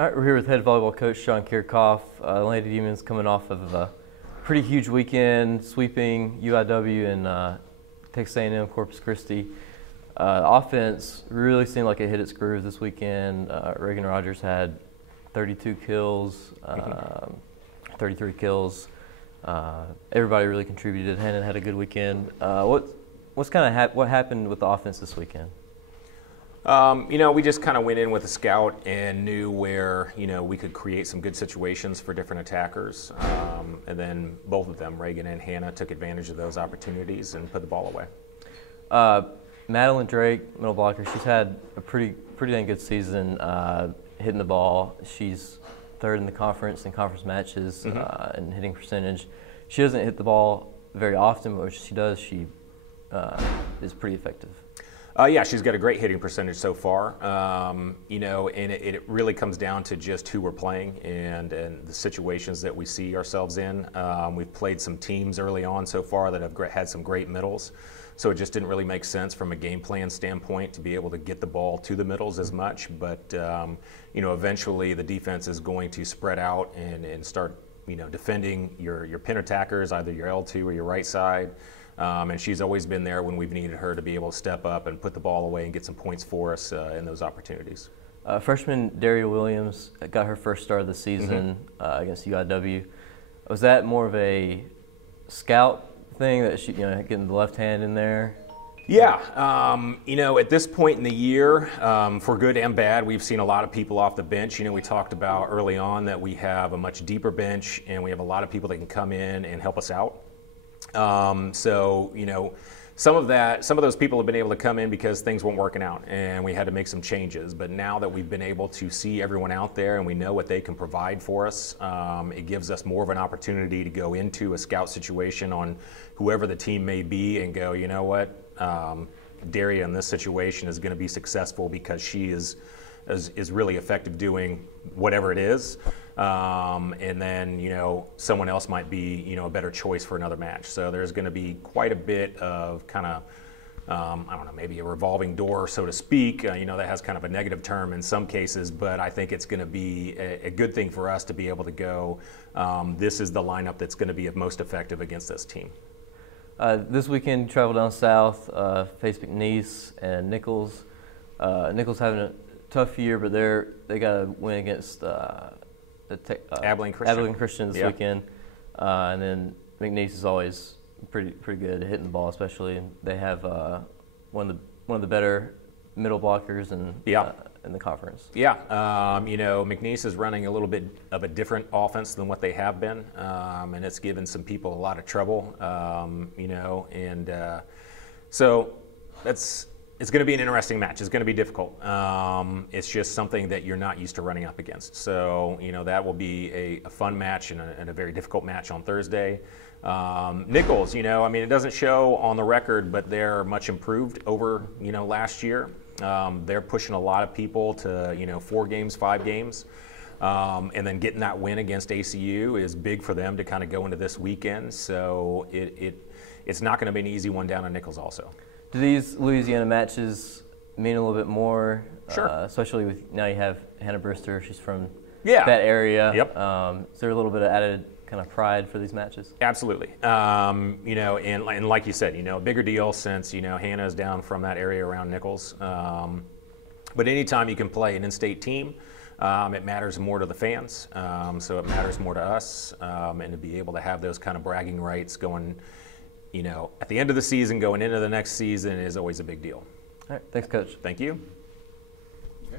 All right, we're here with head volleyball coach Sean Kiracofe. The Lady Demons coming off of a pretty huge weekend, sweeping UIW and Texas A&M Corpus Christi. The offense really seemed like it hit its groove this weekend. Reagan Rogers had 32 kills, 33 kills. Everybody really contributed. Hannah had a good weekend. What happened with the offense this weekend? We just kind of went in with a scout and knew where, we could create some good situations for different attackers. And then both of them, Reagan and Hannah, took advantage of those opportunities and put the ball away. Madeline Drake, middle blocker, she's had a pretty dang good season hitting the ball. She's third in the conference in conference matches and hitting percentage. She doesn't hit the ball very often, but when she does, she is pretty effective. Yeah, she's got a great hitting percentage so far, and it really comes down to just who we're playing and the situations that we see ourselves in. We've played some teams early on so far that have had some great middles, so it just didn't really make sense from a game plan standpoint to be able to get the ball to the middles as much. But, eventually the defense is going to spread out and start, defending your pin attackers, either your L2 or your right side. And she's always been there when we've needed her to be able to step up and put the ball away and get some points for us in those opportunities. Freshman Daria Williams got her first start of the season against UIW. Was that more of a scout thing that she, getting the left hand in there? Yeah, at this point in the year, for good and bad, we've seen a lot of people off the bench. We talked about early on that we have a much deeper bench and we have a lot of people that can come in and help us out. Some of those people have been able to come in because things weren't working out and we had to make some changes. But now that we've been able to see everyone out there and we know what they can provide for us, it gives us more of an opportunity to go into a scout situation on whoever the team may be and go, you know what, Daria in this situation is going to be successful because she is really effective doing whatever it is. And then, someone else might be, a better choice for another match. So there's going to be quite a bit of kind of, maybe a revolving door, so to speak. That has kind of a negative term in some cases, but I think it's going to be a good thing for us to be able to go, this is the lineup that's going to be most effective against this team. This weekend, you travel down south, face McNeese and Nicholls. Nicholls having a tough year, but they got to win against Abilene Christian this weekend, and then McNeese is always pretty good at hitting the ball, especially. And they have one of the better middle blockers in the conference. Yeah, McNeese is running a little bit of a different offense than what they have been, and it's given some people a lot of trouble. So it's going to be an interesting match. It's going to be difficult. It's just something that you're not used to running up against. So, that will be a fun match and a very difficult match on Thursday. Nicholls, it doesn't show on the record, but they're much improved over, last year. They're pushing a lot of people to, 4 games, 5 games. And then getting that win against ACU is big for them to kind of go into this weekend. So it's not going to be an easy one down in Nicholls also. Do these Louisiana matches mean a little bit more? Sure. Especially with now you have Hannah Brister. She's from that area. Yep. Is there a little bit of added kind of pride for these matches? Absolutely. And like you said, a bigger deal since, Hannah's down from that area around Nicholls. But anytime you can play an in-state team, it matters more to the fans. So it matters more to us. And to be able to have those kind of bragging rights going, at the end of the season, going into the next season is always a big deal. All right. Thanks, Coach. Thank you.